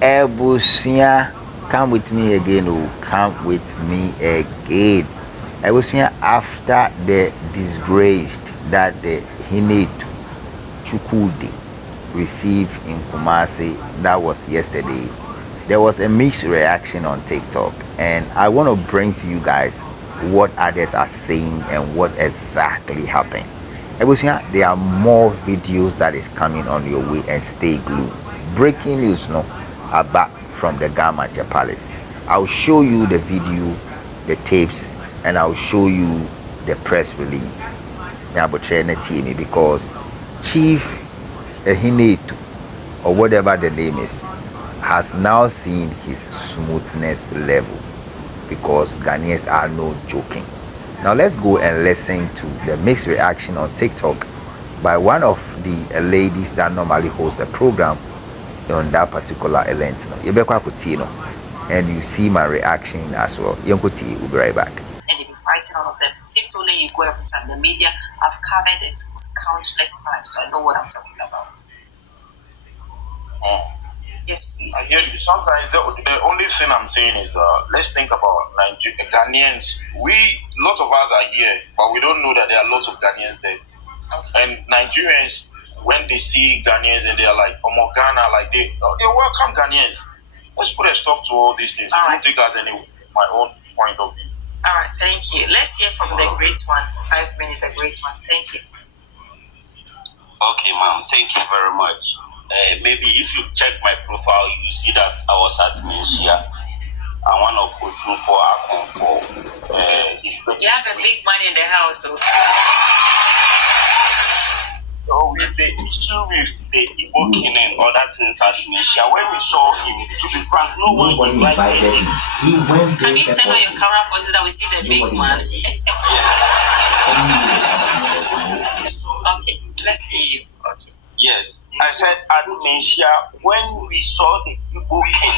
Ebusia, come with me again. Oh, come with me again. Ebusia, after the disgrace that the Hinetu Chukwudi received in Kumasi, that was yesterday. There was a mixed reaction on TikTok, and I want to bring to you guys what others are saying and what exactly happened. Ebusia, there are more videos that is coming on your way, and stay glued. Breaking news, no, are back from the Gamacha Palace. I'll show you the video, the tapes, and I'll show you the press release. Because Chief Ehinetu, or whatever the name is, has now seen his smoothness level, because Ghanaians are no joking. Now let's go and listen to the mixed reaction on TikTok by one of the ladies that normally hosts a program on that particular event. And you see my reaction as well. We'll be right back. And they've been fighting all of them. Typically, you go every time. The media have covered it countless times, so I know what I'm talking about. Yes, please. I hear you. Sometimes the only thing I'm saying is, let's think about Ghanaians. Lots of us are here, but we don't know that there are lots of Ghanaians there. Okay. And Nigerians, when they see Ghanaians and they are like, oh, Ghana, like they welcome Ghanaians. Let's put a stop to all these things. It won't take us my own point of view. All right, thank you. Let's hear from the great one. 5 minutes, the great one. Thank you. Okay, ma'am. Thank you very much. Maybe if you check my profile, you see that I was at Menhyia. I'm one of Otu for Akon for you have a big man in the house, so. So with the issue with the Igbo king and other things at Menhyia, when we saw him, to be frank, no one invited him. He went there. Can you turn on your camera for so that we see the big man? Okay, let's see you. Okay. Yes, I said at Menhyia, when we saw the Igbo king,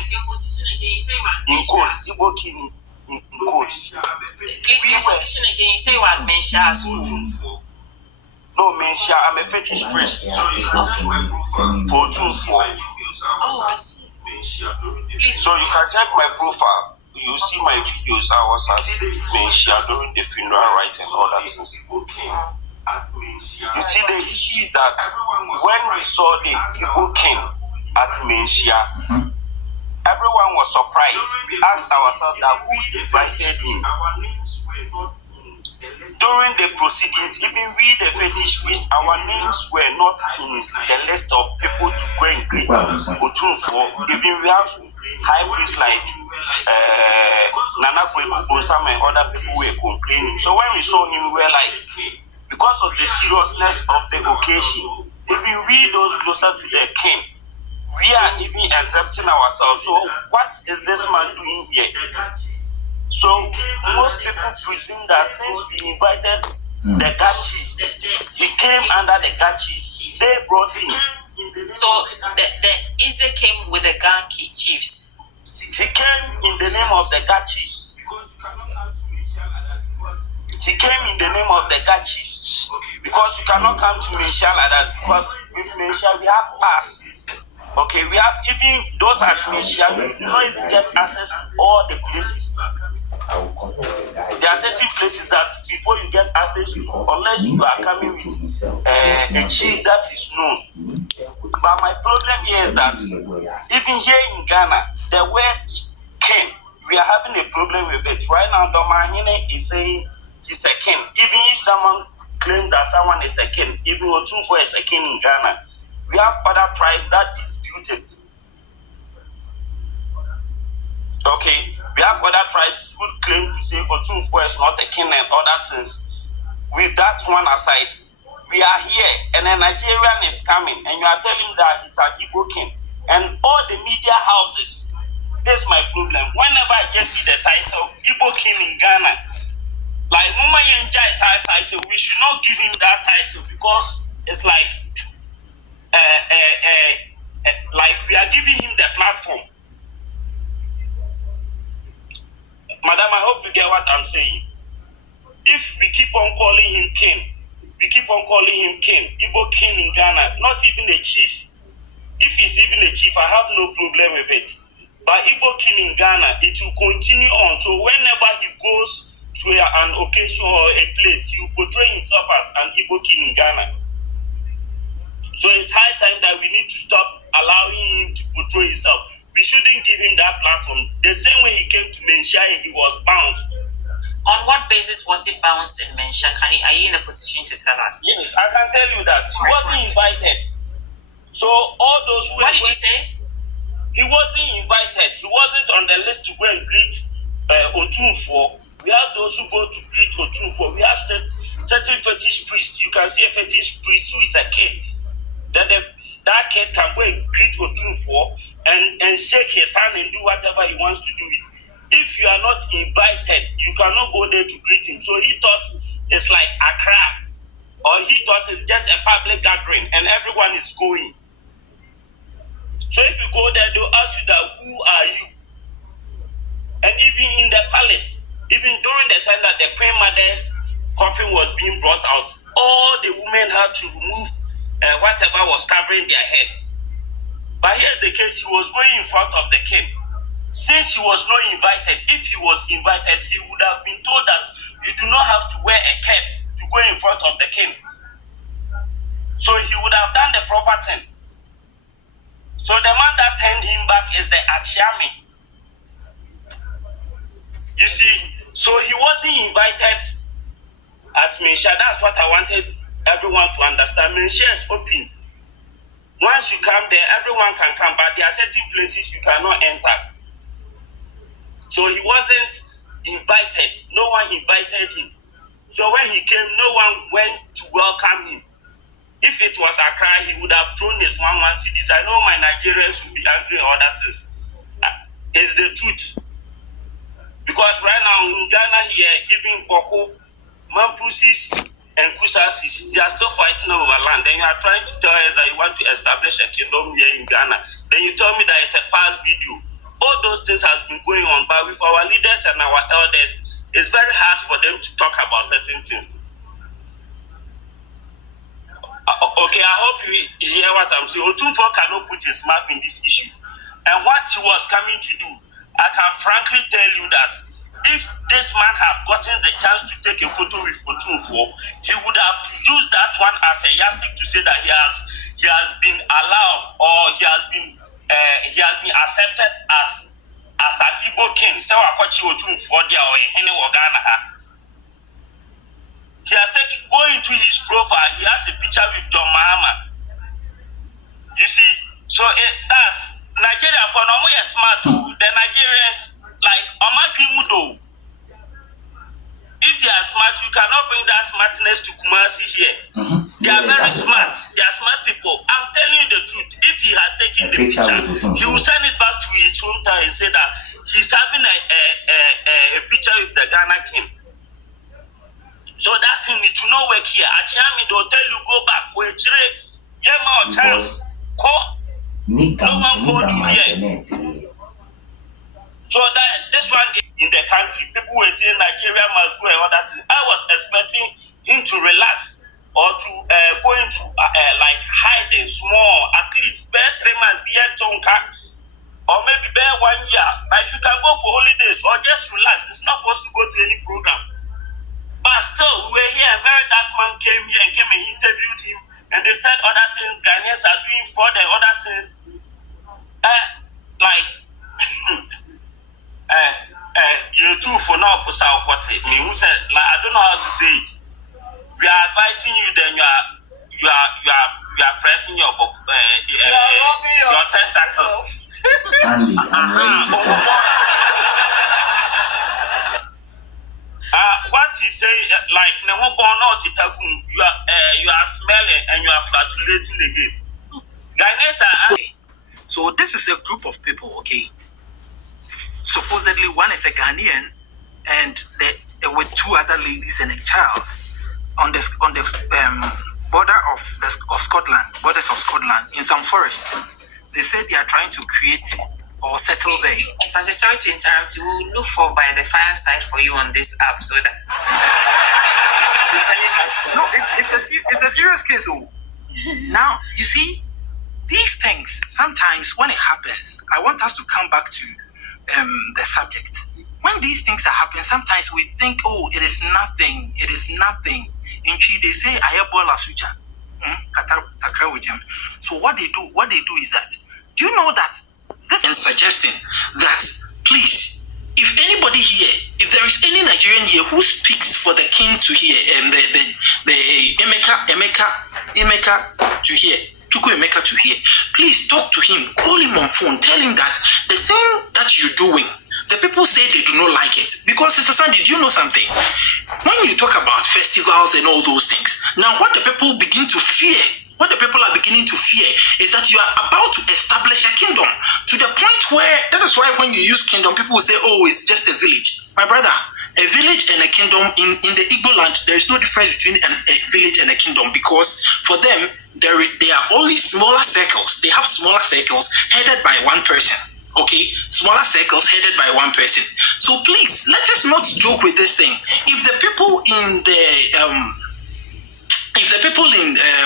in quotes, Igbo king in quotes. Please, your position again. You say you are at Menhyia school. No, Menhyia, I'm a fetish priest. Oh, I see. Please. So you can check my profile. You see my videos. I was at Menhyia during the funeral rite and all that things. You see, the issue is that when we saw the Igbo king at Menhyia, everyone was surprised. We asked ourselves that who invited him. During the proceedings, even we, the fetish priests, our names were not in the list of people to go and greet Otunfo. Even we have high priests like Nana Akufo-Addo and other people were complaining. So when we saw him, we were like, because of the seriousness of the occasion, even we, those closer to the king, we are even accepting ourselves. So what is this man doing here? So most people presume that since we invited the Gachis, he came under the Gachis. They brought him. So the Ize came with the Gan chiefs. He came in the name of the Gachis. He came in the name of the Gachis. Because you cannot come to Menhyia like that. Because with Menhyia we have pass. Okay, we have even those at Menhyia, we do not even get access to all the places. There are certain places that before you get access to, unless you are coming with a chief that is known. But my problem here is that even here in Ghana, the word king, we are having a problem with it. Right now, Domahine is saying he's a king. Even if someone claims that someone is a king, even Otunfo is a king in Ghana, we have other tribes that dispute it. Okay, we have other tribes who claim to say Otunfo is not a king and other things. With that one aside, we are here and a Nigerian is coming and you are telling that he's an Igbo king. And all the media houses, that's my problem. Whenever I just see the title, Igbo king in Ghana, like Muma Yenja is our title, we should not give him that title because it's like we are giving him the platform. Madam, I hope you get what I'm saying. If we keep on calling him king, Igbo king in Ghana, not even a chief. If he's even a chief, I have no problem with it. But Igbo king in Ghana, it will continue on. So whenever he goes to an occasion or a place, he will portray himself as an Igbo king in Ghana. So it's high time that we need to stop allowing him to portray himself. We shouldn't give him that platform. The same way he came to Menhyia, he was bounced. On what basis was he bounced in Menhyia? Are you in a position to tell us? Yes, I can tell you that. He wasn't invited. So all those who... What did you say? He wasn't invited. He wasn't on the list to go and greet Otunfo. We have those who go to greet Otunfo. We have certain fetish priests. You can see a fetish priest who is a kid. That kid can go and greet Otunfo and shake his hand and do whatever he wants to do with. If you are not invited, you cannot go there to greet him. So he thought it's like Accra, or he thought it's just a public gathering and everyone is going. So if you go there, they'll ask you that, who are you? And even in the palace, even during the time that the Queen Mother's coffin was being brought out, all the women had to remove whatever was covering their head. But here's the case, he was going in front of the king. Since he was not invited, if he was invited, he would have been told that you do not have to wear a cap to go in front of the king. So he would have done the proper thing. So the man that turned him back is the Achiami. You see, so he wasn't invited at Menhyia. That's what I wanted everyone to understand. Menhyia is open. Once you come there, everyone can come, but there are certain places you cannot enter. So he wasn't invited. No one invited him. So when he came, no one went to welcome him. If it was Accra, he would have thrown his 1 cedis. I know my Nigerians will be angry or that is. It's the truth. Because right now in Ghana here, even Boko, Mampusis, and Kusasis, they are still fighting over land. Then you are trying to tell us that you want to establish a kingdom here in Ghana. Then you tell me that it's a past video. All those things has been going on, but with our leaders and our elders, it's very hard for them to talk about certain things. Okay, I hope you hear what I'm saying. Otunfo cannot put his mouth in this issue. And what he was coming to do, I can frankly tell you that if this man had gotten the chance to take a photo with Otunfo, he would have used that one as a yardstick to say that he has been allowed, or he has been accepted as an Igbo king. So Otunfo there or any Ghana. He has taken, go into his profile, he has a picture with John Mahama. You see, so that's Nigeria for no more smart. The Nigerians, like Omapimudo, if they are smart, you cannot bring that smartness to Kumasi here. They are very smart. They are smart people. I'm telling you the truth. If he had taken the picture, he will send it back to his hometown and say that he's having a picture with the Ghana king. So that thing need to not work here. Achiami, they'll tell you go back. Wait, more chance. No one called you here. So that this one in the country, people were saying Nigeria must go and all that. I was expecting him to relax or to go into like hiding small, at least bear 3 months, or maybe bear 1 year. Like you can go for holidays or just relax. It's not supposed to go to any program. But still, we were here. A very dark man came here and interviewed him, and they said other things Ghanaians are doing for the other things. You too for now, I don't know how to say it. We are advising you, then you are pressing your testicles. Sandy, I'm ready to what he's saying, like you are smelling and you are flatulating again. Ghanaians are. So this is a group of people, okay? Supposedly one is a Ghanaian and with 2 other ladies and a child on the borders of Scotland in some forest. They said they are trying to create or settle there. I'm sorry to interrupt you. We'll look for by the fireside for you on this app so that No, it's a serious case. Now you see, these things, sometimes when it happens, I want us to come back to the subject. When these things are happening, sometimes we think, oh, it is nothing. It is nothing. In Chi, they say, "Ayabola suja." So what they do is that, do you know that this is suggesting that, please, if anybody here, if there is any Nigerian here who speaks for the king to hear, and the Emeka to hear, Chuku Emeka to hear, please talk to him, call him on phone, tell him that the thing that you're doing, the people say they do not like it. Because, Sister Sandy, do you know something? When you talk about festivals and all those things, now what the people begin to fear, what the people are beginning to fear is that you are about to establish a kingdom to the point where, that is why when you use kingdom, people will say, oh, it's just a village. My brother, a village and a kingdom, in the Igbo land, there is no difference between a village and a kingdom, because for them, they are only smaller circles. They have smaller circles headed by one person. Okay, smaller circles headed by one person. So please, let us not joke with this thing. If the people in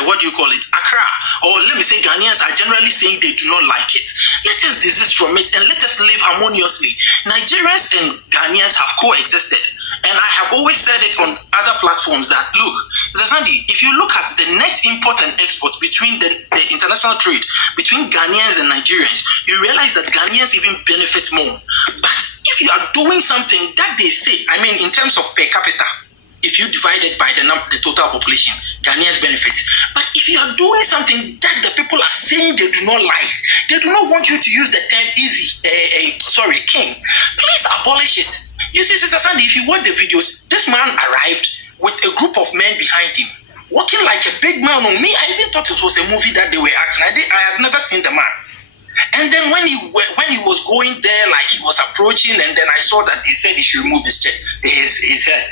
what do you call it, Accra, or let me say Ghanaians, are generally saying they do not like it, let us desist from it and let us live harmoniously. Nigerians and Ghanaians have coexisted, and I have always said it on other platforms that, look, Sandy, if you look at the net import and export between the international trade between Ghanaians and Nigerians, you realize that Ghanaians even benefit more. But if you are doing something that they say, I mean, in terms of per capita, if you divide it by the total population, Ghanaians benefit. But if you are doing something that the people are saying they do not like, they do not want you to use the term king, please abolish it. You see, Sister Sandy, if you watch the videos, this man arrived with a group of men behind him, walking like a big man. On me, I even thought it was a movie that they were acting. I had never seen the man. And then when he was going there, like he was approaching, and then I saw that he said he should remove his hat.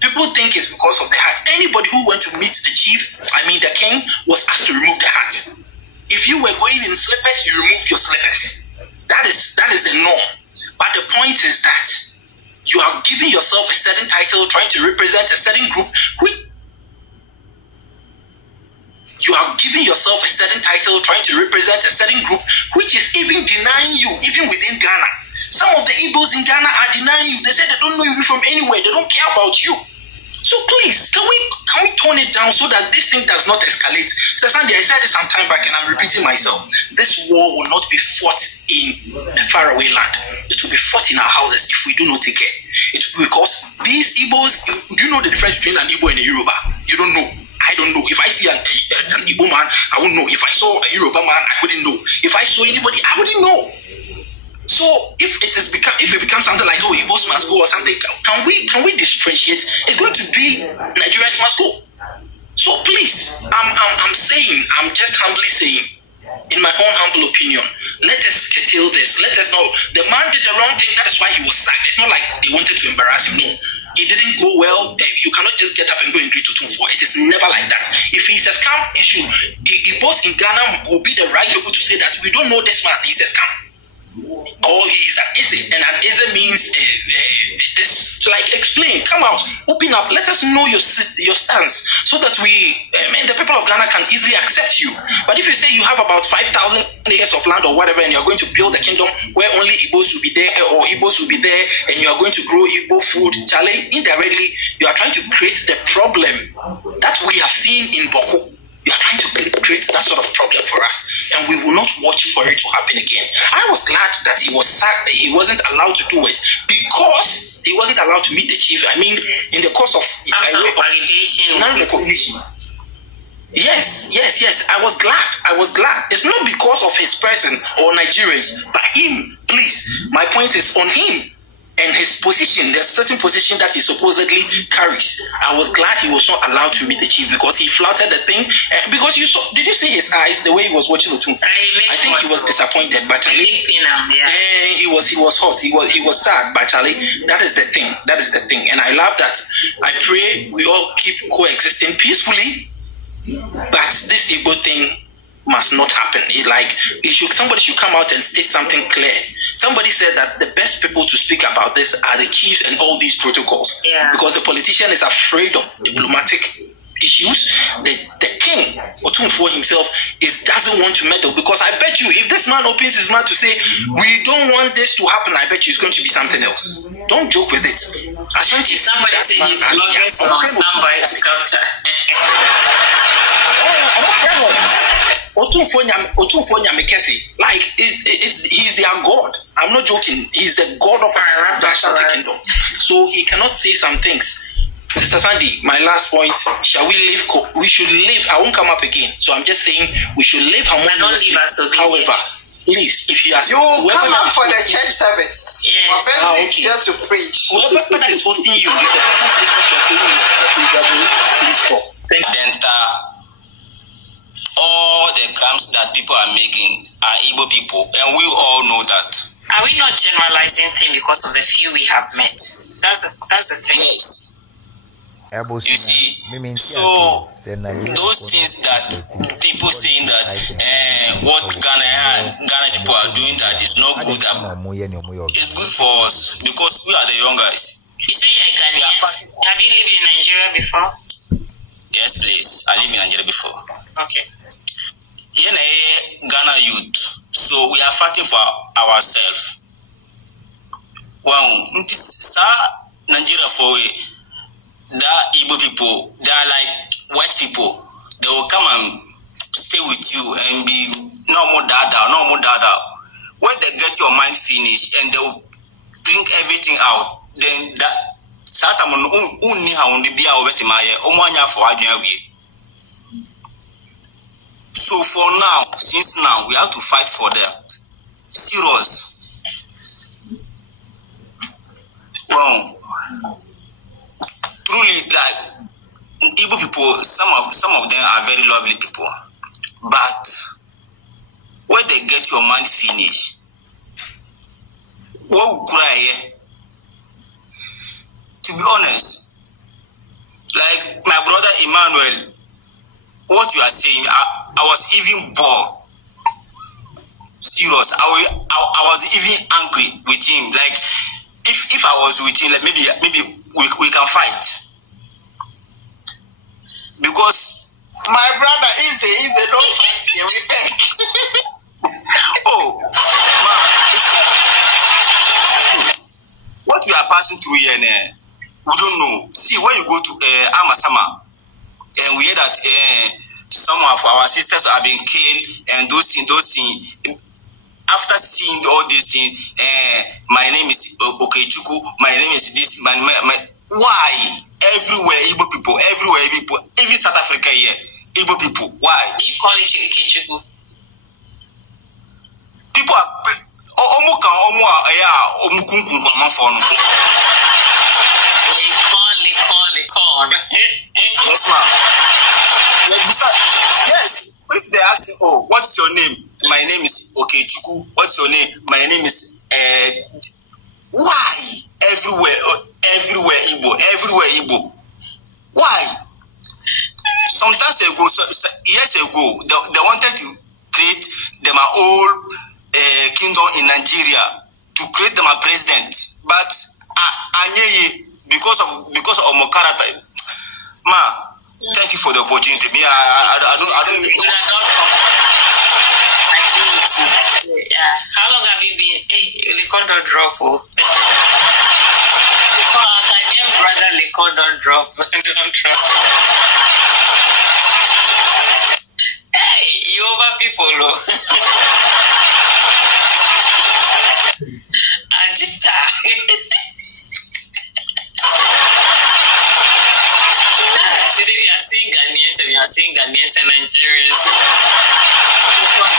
People think it's because of the hat. Anybody who went to meet the chief, the king, was asked to remove the hat. If you were going in slippers, you removed your slippers. That is the norm. But the point is that you are giving yourself a certain title, trying to represent a certain group, which is even denying you, even within Ghana. Some of the Igbos in Ghana are denying you. They say they don't know you from anywhere. They don't care about you. So please, can we tone it down so that this thing does not escalate? Sister Sandy, I said this some time back and I'm repeating myself. This war will not be fought in a faraway land. It will be fought in our houses if we do not take care. It will be because these Igbos, do you know the difference between an Igbo and a Yoruba? You don't know. I don't know. If I see an Igbo man, I wouldn't know. If I saw a Yoruba man, I wouldn't know. If I saw anybody, I wouldn't know. So if it becomes something like, oh, Igbos must go or something, can we differentiate? It's going to be Nigerians must go. So please, I'm just humbly saying, in my own humble opinion, let us curtail this. Let us know the man did the wrong thing. That is why he was sacked. It's not like they wanted to embarrass him. No. It didn't go well. You cannot just get up and go and greet to 2-4. It is never like that. If he's a scam issue, Igbos in Ghana will be the right people to say that we don't know this man, he's a scam. Or he's an Eze, and an Eze means this. Like, explain, come out, open up, let us know your stance, so that the people of Ghana can easily accept you. But if you say you have about 5,000 acres of land or whatever, and you're going to build a kingdom where only Igbos will be there, or Igbos will be there, and you are going to grow Igbo food, Charlie, indirectly, you are trying to create the problem that we have seen in Boko. You are trying to create that sort of problem for us, and we will not watch for it to happen again. I was glad that he was sacked, that he wasn't allowed to do it, because he wasn't allowed to meet the chief. In the course of validation, non-recognition. Yes. I was glad. It's not because of his person or Nigerians, but him. Please, my point is on him. And his position, there's a certain position that he supposedly carries. I was glad he was not allowed to meet the chief, because he flouted the thing. Because did you see his eyes, the way he was watching Otunfo? I think he was disappointed, but Charlie, he was hot. He was sad, but Charlie, that is the thing. And I love that. I pray we all keep coexisting peacefully, but this Igbo thing must not happen. Somebody should come out and state something clear. Somebody said that the best people to speak about this are the chiefs and all these protocols. Yeah. Because the politician is afraid of diplomatic issues. The king, Otumfuo himself, doesn't want to meddle, because I bet you if this man opens his mouth to say we don't want this to happen, I bet you it's going to be something else. Don't joke with it. Ashanti, somebody say he's blogging standby to capture. Otumfuo Nyamekesi, like he's their god. I'm not joking. He's the god of the Ashanti kingdom. So he cannot say some things. Sister Sandy, my last point, shall we live? We should live. I won't come up again. So I'm just saying we should live harmoniously. However, please, if you are... You come up for the church service. Yes. Okay. Here to preach. Whoever that is hosting you, if the person says what you're doing is please stop. Thank you. All the crimes that people are making are Igbo people, and we all know that. Are we not generalizing things because of the few we have met? That's the thing. Yes. You see, so those things that people saying that what Ghana people are doing that is not good. It's good for us because we are the young guys. You say you're Ghanaian. Have you lived in Nigeria before? Yes, please. I lived in Nigeria before. Okay. Here Ghana youth, so we are fighting for ourselves. Well, Nigeria for that Igbo people, they are like white people. They will come and stay with you and be no more dada. When they get your mind finished and they will bring everything out, then that Satamon only how on the beer over Omanya for Adrian. So for now, since now, we have to fight for that. Serious. Well, truly, like Igbo people, some of them are very lovely people, but when they get your mind finished, what will cry? To be honest, like my brother Emmanuel, what you are saying, I was even bored. Serious. I was even angry with him. Like if I was with him, like maybe we can fight. Because my brother easy, don't fight here, we beg. Oh, man. What we are passing through here, we don't know. See, when you go to Amasama, and we hear that some of our sisters are being killed, and those things. After seeing all these things, my name is Okechukwu, my name is this, why? Everywhere Igbo people, even South Africa here, Igbo people, why? Do you call it Okechukwu? People are Yes, ma'am. Yes. If they ask, oh, what's your name? My name is Okechukwu. What's your name? My name is why? Everywhere Igbo. Why? Sometimes years ago, they wanted to create them a whole kingdom in Nigeria, to create them a president. But because of Mokarata, thank you for the opportunity. Me, I don't mean. Yeah. How long have you been? Record don't drop. Ghanaian brother, record don't drop. Don't drop. Hey, you over people, Ajita. Today we are seeing Ghanaians and we are seeing Ghanaians and Nigerians.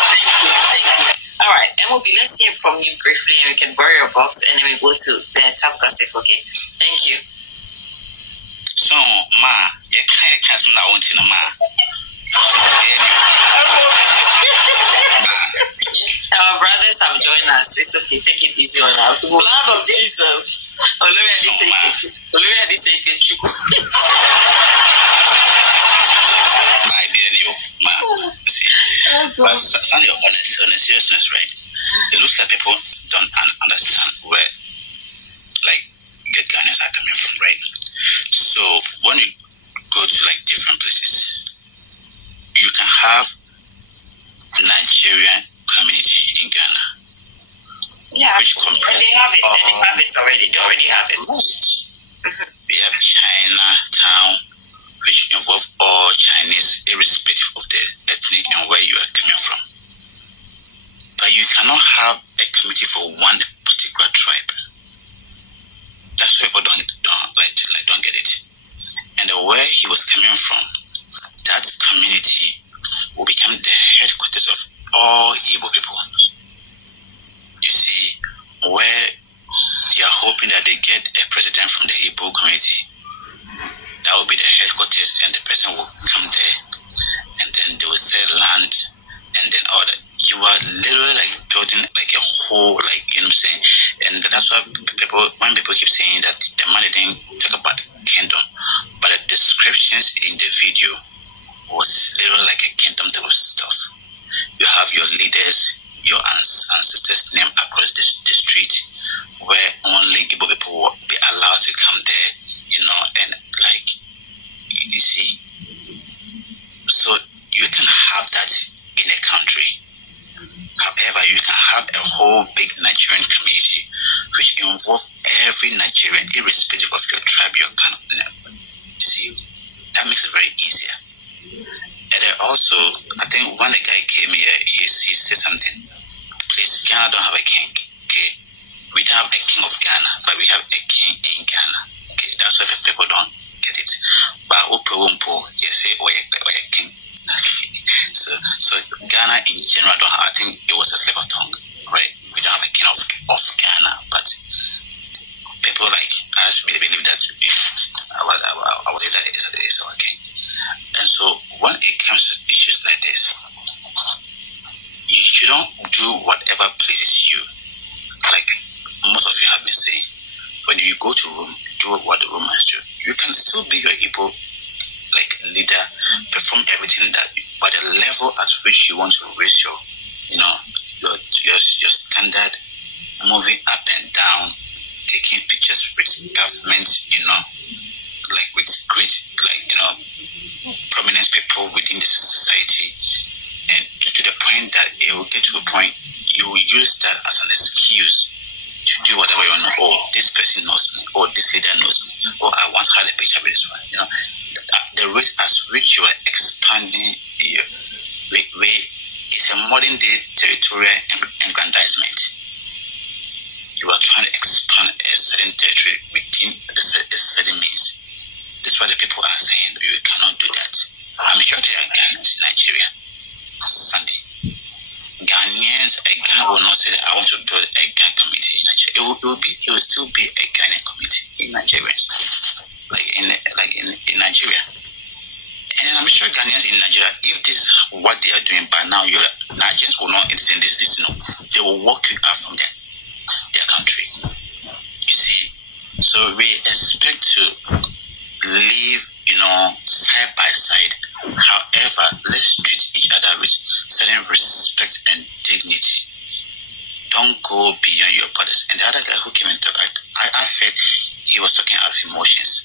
Thank you. All right, MOB, let's hear from you briefly and we can borrow your box and then we go to the top gossip, okay? Thank you. So, you can't catch me now, Our brothers have joined us. It's okay, take it easy on our blood of Jesus. My dear you, see, but on a seriousness, right? It looks like people don't understand where, like, the Ghanaians are coming from, right? So when you go to like different places, you can have Nigerian community in Ghana. Yeah, which compress they have it. They have it already. They already have it. We have Chinatown, which involve all Chinese, irrespective of the ethnic and where you are coming from. But you cannot have a community for one particular tribe. That's why people don't get it. And where he was coming from, that community will become the headquarters of all Igbo people. You see, where they are hoping that they get a president from the Igbo community, that will be the headquarters, and the person will come there, and then they will sell land, and then all that. You are literally like building like a whole, like, you know what I'm saying? And that's why when people keep saying that the man didn't talk about kingdom, but the descriptions in the video was literally like a kingdom type of stuff. You have your leaders, your ancestors' name across the street, where only Igbo people will be allowed to come there, you know, and like, you see, so you can have that in a country. However, you can have a whole big Nigerian community which involve every Nigerian, irrespective of your tribe, your clan. You see, that makes it very easier. And then also, I think when the guy came here, he said something. Please, Ghana don't have a king. Okay, we don't have a king of Ghana, but we have a king in Ghana. Okay, that's why people don't get it. But you say, we're a king. So Ghana in general don't have, I think it was a slip of tongue, right? We don't have a king of Ghana, but people like us really believe that our leader is our king. And so when it comes to issues like this, you don't do whatever pleases you. Like most of you have been saying, when you go to Rome, do what the Romans do. You can still be your Igbo like leader, perform everything that, but the level at which you want to raise your, you know, your standard, moving up and down, taking pictures with government, you know, like with great, like, you know, prominent people within the society, and to the point that it will get to a point you will use that as an excuse to do whatever you want. Oh, this person knows me. Oh, this leader knows me. Oh, I once had a picture with this one. You know, the rate at which you are expanding your way is a modern day territorial aggrandizement. You are trying to expand a certain territory within a certain means. This is what the people are saying. You cannot do that. I'm sure there are Ghanaians in Nigeria. Sunday. Ghanaians, a Ghana will not say that I want to build a Ghana community in Nigeria. It will still be a Ghanaian community in Nigerians, like in Nigeria. And I'm sure Ghanaians in Nigeria, if this is what they are doing by now, your Nigerians will not entertain this. No, they will walk you out from their country. You see, so we expect to live, you know, side by side. However, let's treat each other with certain respect and dignity. Don't go beyond your borders. And the other guy who came and talked, I felt he was talking out of emotions.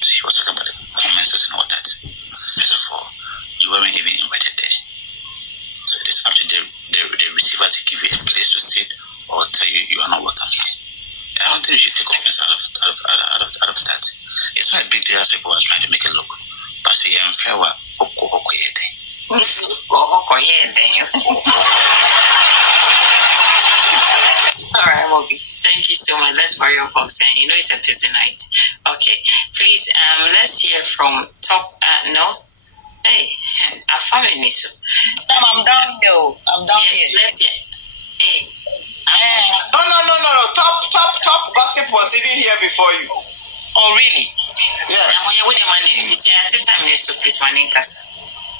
He was talking about the comments and all that. First of all, you weren't even invited there. So it is up to the receiver to give you a place to sit or tell you you are not welcome here. I don't think you should take offense out of that. It's not a big deal as people are trying to make it look. But say I'm fair. Alright, Moby. Thank you so much. Let's borrow your box, and you know it's a busy night. Okay, please, let's hear from top. No, hey, I found Nisu. I'm down here. I'm down yes, here. Let's hear. Hey. No. Top gossip was even here before you. Oh, really? Yes. When you're with the money, you say at the time, Nisu, please, money casa.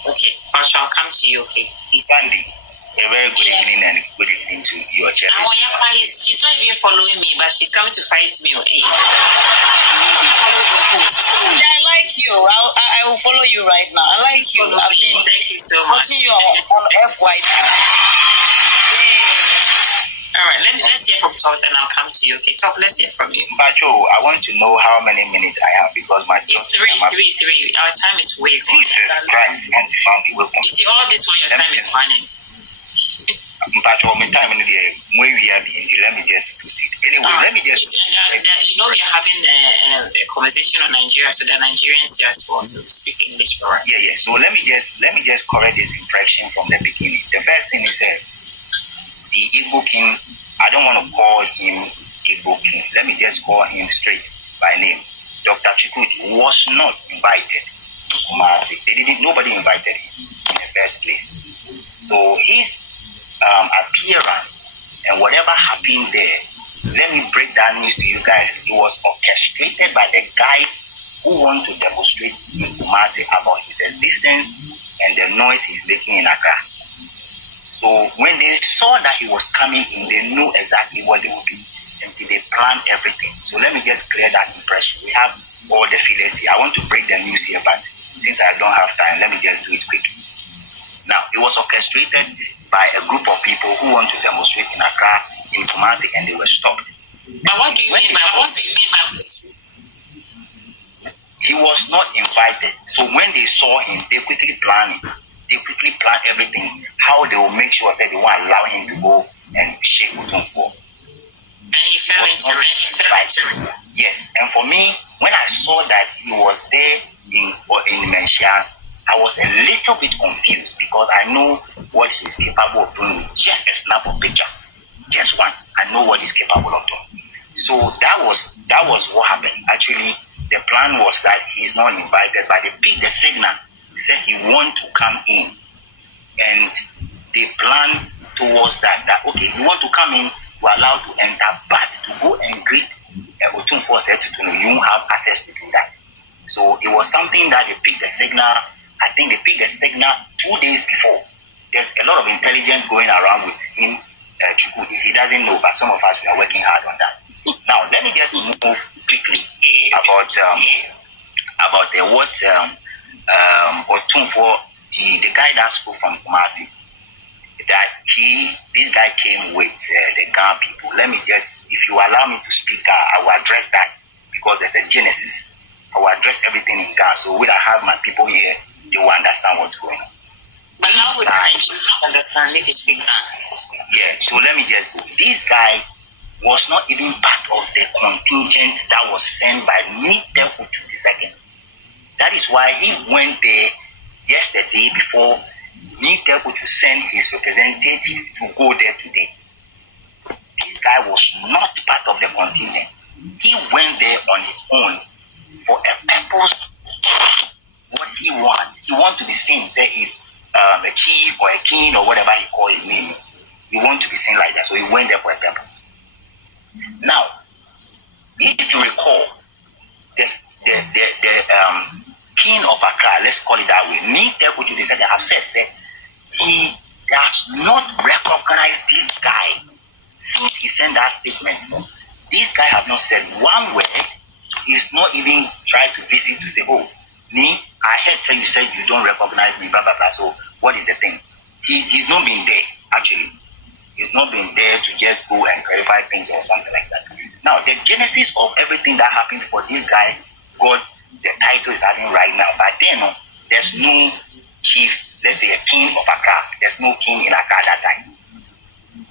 Okay, but I'll come to you. Okay, please. Sandy. A very good evening and good evening to your chair. She's not even following me, but she's coming to fight me. Hey. I like you. I will follow you right now. I like you. Thank you so much. Watching you on FYP. All right, let's hear from top. talk, then I'll come to you. Okay, talk. Let's hear from you. Bacho, I want to know how many minutes I have because my it's three. Our time is way gone. Jesus Christ, and you see, all this when your time is running. But my time in the let me just proceed. Anyway, let me just. You know, we are having a conversation on Nigeria, so the Nigerians here as well, so speak English for us. Yeah. So let me just correct this impression from the beginning. The first thing is the Igbo king. I don't want to call him Igbo king. Let me just call him straight by name. Dr. Chukwudi was not invited to Kumasi. Nobody invited him in the first place. So his appearance and whatever happened there, let me break that news to you guys. It was orchestrated by the guys who want to demonstrate in Kumasi about his existence and the noise he's making in Accra. So when they saw that he was coming in, they knew exactly what they would do until they planned everything. So let me just clear that impression. We have all the feelers here. I want to break the news here, but since I don't have time, let me just do it quickly. Now, it was orchestrated by a group of people who want to demonstrate in Accra, in Kumasi, and they were stopped. But what do you mean by this? He was not invited. So when they saw him, they quickly planned it. They quickly planned everything, how they will make sure that they won't allow him to go and shake Utumfo. And he fell into it. Yes, and for me, when I saw that he was there in Menhyia, I was a little bit confused because I know what he's capable of doing with just a snap of picture. Just one. I know what he's capable of doing. So that was what happened. Actually, the plan was that he's not invited, but they picked the signal, said he want to come in. And they planned towards that okay, you want to come in, we're allowed to enter, but to go and greet Otunfo said to you won't have access to do that. So it was something that they picked the signal. I think they picked the signal 2 days before. There's a lot of intelligence going around with him, Chukwudi. He doesn't know, but some of us, we are working hard on that. Now, let me just move quickly about what Otunfo, the guy that spoke from Kumasi, that this guy came with the Ghana people. Let me just, if you allow me to speak, I will address that because there's a genesis. I will address everything in Ghana. So when I have my people here, they will understand what's going on. But how would you understand if you speak Ghana? Yeah, so let me just go. This guy was not even part of the contingent that was sent by Nite Uchu II. That is why he went there yesterday before Nite Uchu sent his representative to go there today. This guy was not part of the contingent. He went there on his own for a purpose. What he wants. He wants to be seen, say he's a chief or a king or whatever he call his name. He wants to be seen like that, so he went there for a purpose. Now, if you recall, the king of Accra, let's call it that way, Nite Uchu II have said that he does not recognize this guy since he sent that statement. This guy have not said one word. He's not even tried to visit to say, oh, I heard say you said you don't recognize me, blah, blah, blah. So what is the thing? He's not been there, actually. He's not been there to just go and clarify things or something like that. Now, the genesis of everything that happened for this guy got the title he's having right now. But then, there's no chief, let's say a king of Accra. There's no king in Accra at that time.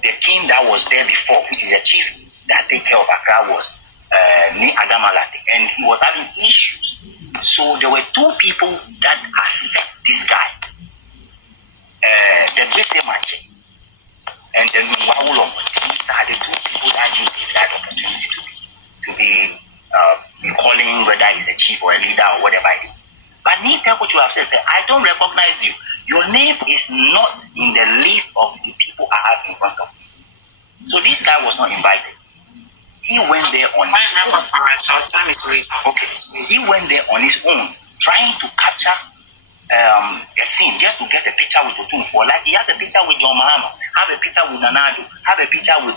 The king that was there before, which is a chief that take care of Accra, was Ni Adamalate, and he was having issues. So there were two people that accept this guy. The Bese Mache and the Nwawulong. These are the two people that use this guy opportunity to be calling whether he's a chief or a leader or whatever it is. But Nite Uchu have said, I don't recognize you. Your name is not in the list of the people I have in front of me. So this guy was not invited. He went there on his own. Time is wasted. Okay. He went there on his own, trying to capture a scene just to get a picture with Otunfo. Like he has a picture with John Mahama, have a picture with Nanado, have a picture with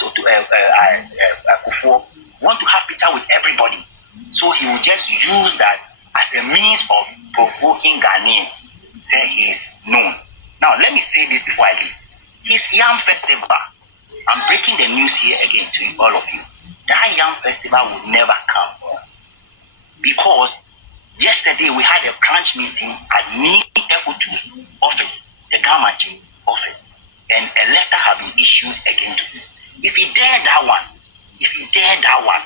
Akufo. Want to have picture with everybody. So he will just use that as a means of provoking Ghanaians. Say he is known. Now let me say this before I leave. His Yam Festival I'm breaking the news here again to all of you. That Yam Festival will never come. Because yesterday we had a crunch meeting at me Ekutu's office, the Gamachi office, and a letter have been issued again to me. If you dare that one,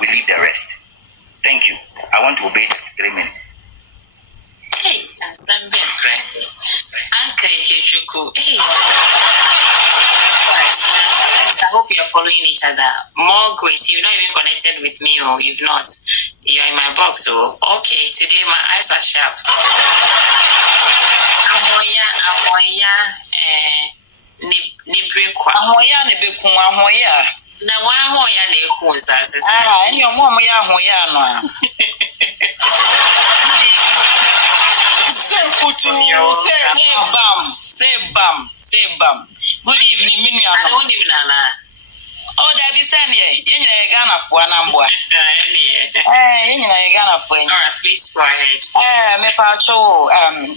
we leave the rest. Thank you. I want to obey the 3 minutes. Hey, and some being crazy. Uncle Kichuku. Hey. I hope you are following each other. More grace. You've not even connected with me, or you've not. You're in my box, so okay. Today my eyes are sharp. Amoya, Nibrekwa. Amoya, Na Wamoya, Nekuza. and your mom, Yahoya. Say bam. Good evening, Minya. I don't even know. Oh, that is any. You Ghana for a number. Ghana for. All right, please go ahead.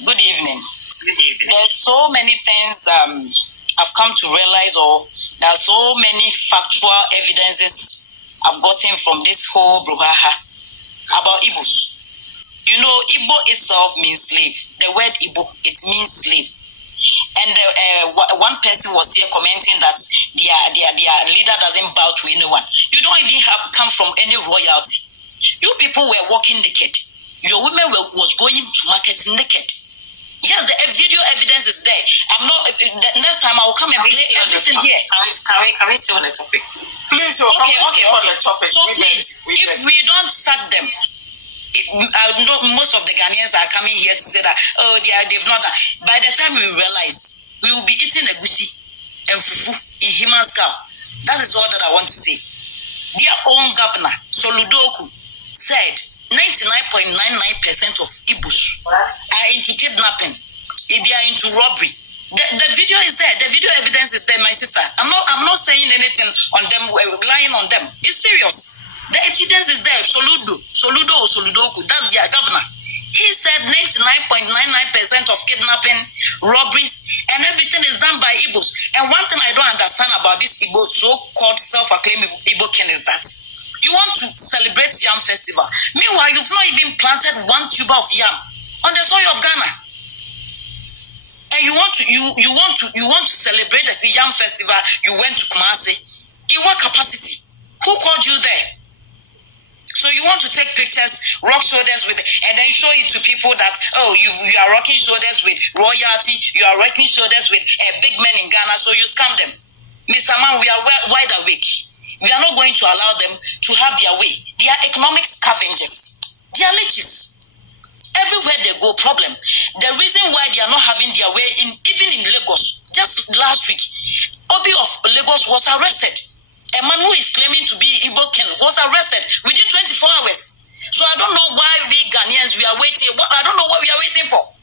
Good evening. Good evening. There's so many things I've come to realize, or there are so many factual evidences I've gotten from this whole brouhaha about Igbos. You know, Igbo itself means slave. The word Igbo, it means slave. And one person was here commenting that their leader doesn't bow to anyone. You don't even come from any royalty. You people were walking naked. Your women was going to market naked. Yes, the video evidence is there. I'm not. The next time I will come and play everything here. Can we stay on the topic? Please. Okay. On the topic. So please, if we don't sack them. I know most of the Ghanaians are coming here to say that they've not done. By the time we realize, we will be eating egusi and fufu in human scale. That is all that I want to say. Their own governor, Soludoku, said 99.99% of Igbos are into kidnapping. They are into robbery. The video is there. The video evidence is there, my sister. I'm not saying anything on them, lying on them. It's serious. The evidence is there. Soludo or Soludoku, that's their governor. He said 99.99% of kidnapping, robberies, and everything is done by Igbos. And one thing I don't understand about this Igbo, so-called self-acclaimed Igbo king, is that you want to celebrate Yam Festival. Meanwhile, you've not even planted one tuber of yam on the soil of Ghana. And you want to celebrate the Yam Festival. You went to Kumasi. In what capacity? Who called you there? So you want to take pictures, rock shoulders with, and then show it to people that, you are rocking shoulders with royalty, you are rocking shoulders with big men in Ghana, so you scam them. Mr. Man, we are wide awake. We are not going to allow them to have their way. They are economic scavengers. They are leeches. Everywhere they go, problem. The reason why they are not having their way, even in Lagos, just last week, Obi of Lagos was arrested. A man who is claiming to be Igbo king was arrested within 24 hours. So I don't know why we Ghanaians, we are waiting. I don't know what we are waiting for.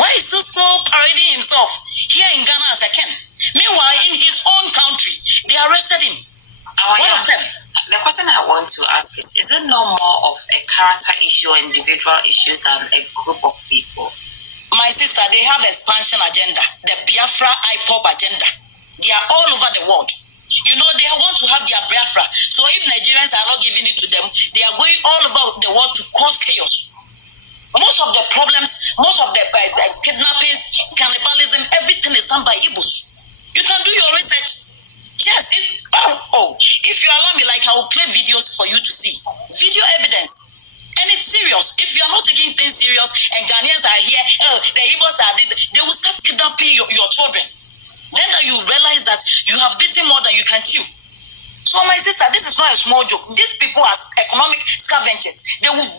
Why is he still parading himself here in Ghana as a king? Meanwhile, in his own country, they arrested him. One of them. The question I want to ask is it no more of a character issue or individual issues than a group of people? My sister, they have expansion agenda, the Biafra IPOP agenda. They are all over the world. You know, they want to have their Biafra. So if Nigerians are not giving it to them, they are going all over the world to cause chaos. Most of the problems, most of the kidnappings, cannibalism, everything is done by Igbos. You can do your research. Yes, it's if you allow me, like I will play videos for you to see. Video evidence. And it's serious. If you are not taking things serious and Ghanaians are here, the Igbos are they will start kidnapping your children. Then you realize that you have beaten more than you can chew. So my sister, this is not a small joke. These people are economic scavengers. They will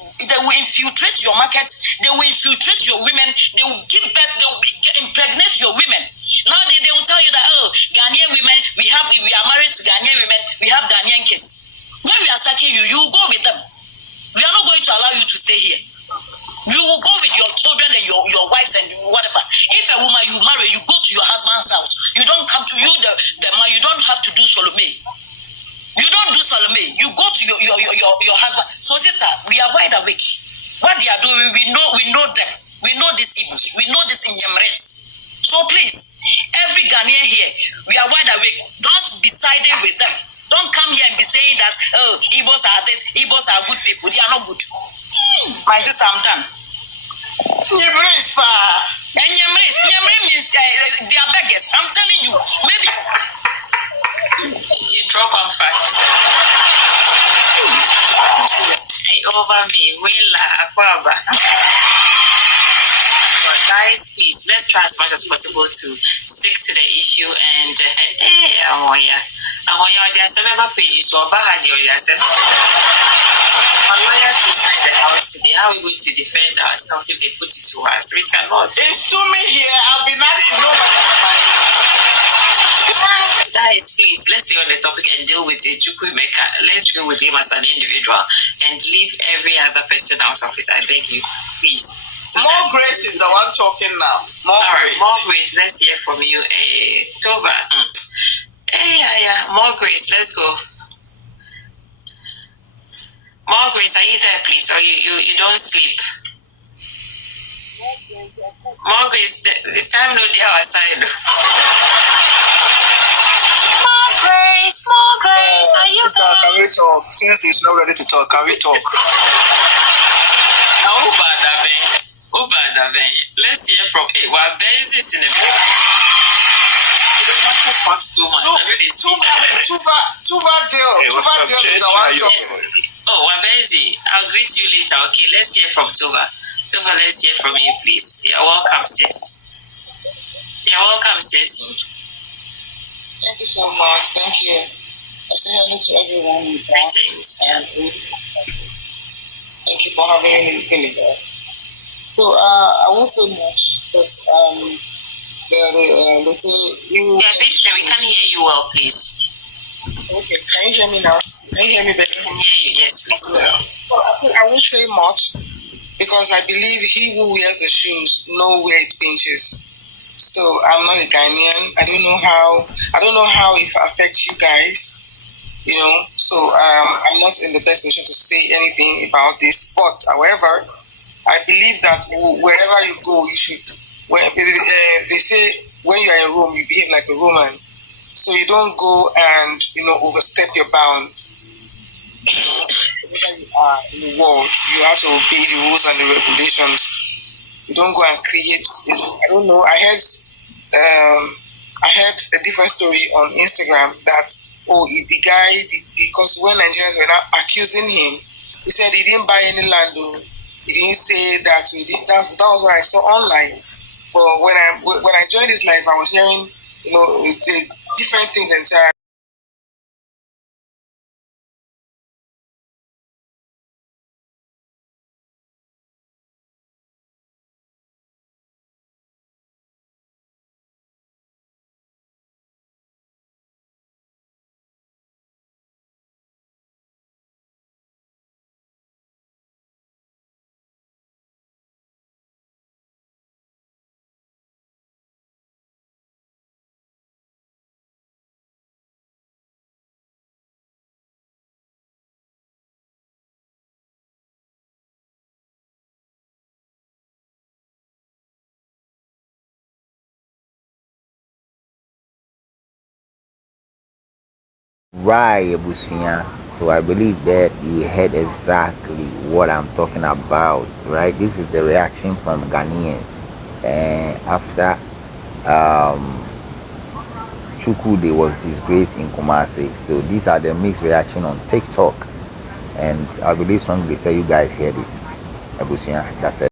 infiltrate your market. They will infiltrate your women. They will give birth. They will impregnate your women. Now they will tell you that Ghanaian women, we are married to Ghanaian women. We have Ghanaian kids. When we are attacking you, you will go with them. We are not going to allow you to stay here. You will go with your children and your wives and whatever. If a woman you marry, you go to your husband's house. You don't come to the man. You don't have to do Salome. You don't do Salome. You go to your husband. So sister, we are wide awake. What they are doing, we know them. We know these Igbos. We know this in Yemres. So please, Every Ghanaian here, we are wide awake. Don't be siding with them. Don't come here and be saying that, oh, Igbos are this, Igbos are good people. They are not good. My sister, I'm done. Nyemres pa. And Nyemre means they are beggars. I'm telling you, maybe you drop them fast. Over me, Willa, Aquaba. But guys, please, let's try as much as possible to stick to the issue and Ahoya, there's some member pages, so Bahadi or yourself. Our lawyer to sign the house today. How are we going to defend ourselves if they put it to us? We cannot. It's to me here. I'll be nice to nobody's mind. Guys, please, let's stay on the topic and deal with it. Let's deal with him as an individual and leave every other person out of it. I beg you, please. So more Grace is the one talking now. More Grace. More Grace. Let's hear from you. Tova. More Grace. Let's go. More Grace, are you there, please? Or you don't sleep? More Grace, the time no there outside. More Grace, are you sister, there? Can we talk? Since he's not ready to talk, can we talk? Now, let's hear from Benzi is in the book. Too much. Tuva deal is the one talking. Oh, Wabenzi, I'll greet you later. Okay, let's hear from Tuva. Tuva, let's hear from you, please. You're welcome, sis. Thank you so much. Thank you. I say hello to everyone. Greetings. And thank you for having me in there. So I won't say much because they say you. Yeah, bitch, we can't hear you well, please. Okay, can you hear me now? Can you hear me better? I can hear you. Yes, please. I won't say much because I believe he who wears the shoes knows where it pinches. So I'm not a Ghanaian. I don't know how it affects you guys. You know, so I'm not in the best position to say anything about this. But however, I believe that wherever you go, you should. They say when you are in Rome, you behave like a Roman. So you don't go and overstep your bound. Wherever you are in the world, you have to obey the rules and the regulations. You don't go and create. I don't know. I heard a different story on Instagram that the guy, because when Nigerians were not accusing him, he said he didn't buy any land. He didn't say that. That was what I saw online. But when I joined this life, I was hearing the different things entirely. Right, Ebusia. So I believe that you heard exactly what I'm talking about, right? This is the reaction from Ghanaians after Chukwude was disgraced in Kumasi. So these are the mixed reaction on TikTok, and I believe strongly they say you guys heard it. Ebusia, that's it.